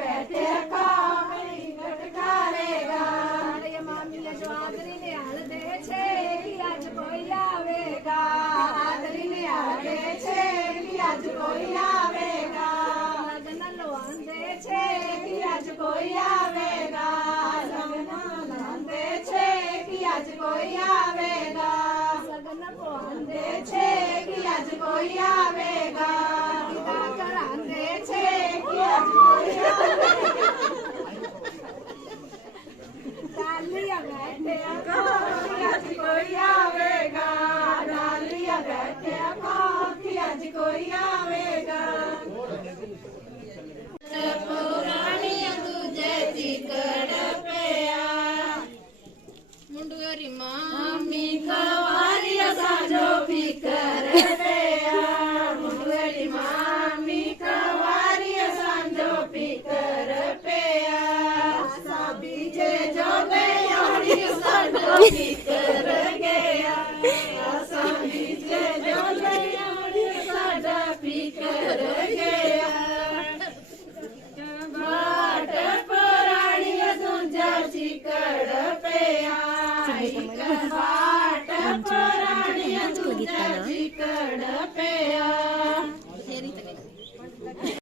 बैठे खावे लटकारेगा ये मामी ने जो आदरी ने हाल दे छे कि आज कोई आवेगा आदरी ने हाल दे छे कि आज कोई आवेगा लगन लोन दे छे कि आज कोई आवेगा लगन लोन दे छे कि आज कोई आवेगा लगन लोन दे छे कि आज कोई आवेगा करांदे छे कि आज कोई आवेगा डालिया बैठे कि आज कोई आवेगा डालिया बैठे कि आज कोई आवेगा पुरानी तुझे चिकड़ पेया मुंडुरी मामी कवारिया साजो फिकर पेया मुंडुरी मामी कवारिया साजो फिकर पेया बीजे जो बेयोड़ी साजो फिकर गया बीजे जो बेयोड़ी साजो फिकर गया बाट पुरानी तुझे चिकड़ पेया बाट पुरानी तुझे चिकड़ पेया